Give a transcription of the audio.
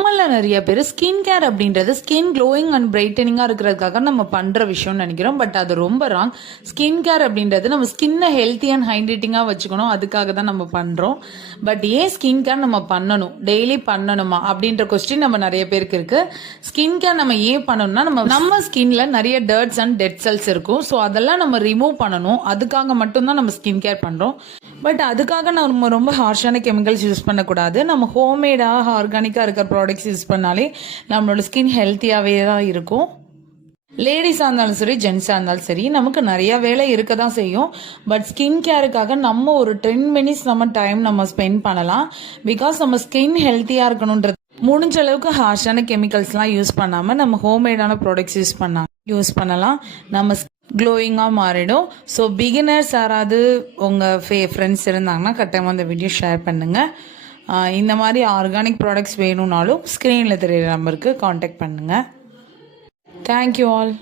நம்மள நிறைய பேர் ஸ்கின் கேர் அப்படின்றது ஸ்கின் க்ளோயிங் அண்ட் பிரைட்டனிங்காக இருக்கிறதுக்காக நம்ம பண்ணுற விஷயம்னு நினைக்கிறோம். பட் அது ரொம்ப ராங். ஸ்கின் கேர் அப்படின்றது நம்ம ஸ்கின்னை ஹெல்த்தி அண்ட் ஹைட்ரேட்டிங்காக வச்சுக்கணும், அதுக்காக தான் நம்ம பண்ணுறோம். பட் ஏன் ஸ்கின் கேர் நம்ம பண்ணணும், டெய்லி பண்ணணுமா அப்படின்ற கொஸ்டின் நம்ம நிறைய பேருக்கு இருக்கு. ஸ்கின் கேர் நம்ம ஏன் பண்ணணும்னா நம்ம ஸ்கின்ல நிறைய டர்ட்ஸ் அண்ட் டெட் செல்ஸ் இருக்கும். ஸோ அதெல்லாம் நம்ம ரிமூவ் பண்ணணும், அதுக்காக மட்டும்தான் நம்ம ஸ்கின் கேர் பண்ணுறோம். பட் அதுக்காக நம்ம ரொம்ப ஹார்ஷான கெமிக்கல்ஸ் யூஸ் பண்ணக்கூடாது. நம்ம ஹோம்மேடாக ஆர்கானிக்காக இருக்கிற ப்ராடக்ட்ஸ் யூஸ் பண்ணாலே நம்மளோட ஸ்கின் ஹெல்த்தியாகவே தான் இருக்கும். லேடிஸாக இருந்தாலும் சரி, ஜென்ஸாக இருந்தாலும் சரி, நமக்கு நிறைய வேலை இருக்க தான் செய்யும். பட் ஸ்கின் கேருக்காக நம்ம ஒரு 10 மினிட்ஸ் நம்ம ஸ்பெண்ட் பண்ணலாம். பிகாஸ் நம்ம ஸ்கின் ஹெல்த்தியாக இருக்கணுன்றது முடிஞ்ச அளவுக்கு ஹார்ஷான கெமிக்கல்ஸ்லாம் யூஸ் பண்ணாமல் நம்ம ஹோம்மேடான ப்ராடக்ட்ஸ் யூஸ் பண்ணலாம். நம்ம க்ளோயிங்காக மாறிடும். ஸோ பிகினர்ஸ் யாராவது உங்கள் ஃப்ரெண்ட்ஸ் இருந்தாங்கன்னா கட்டாயமாக அந்த வீடியோ ஷேர் பண்ணுங்கள். இந்த மாதிரி ஆர்கானிக் ப்ராடக்ட்ஸ் வேணும்னாலும் ஸ்க்ரீனில் தெரியுற நம்பருக்கு காண்டாக்ட் பண்ணுங்கள். Thank you all.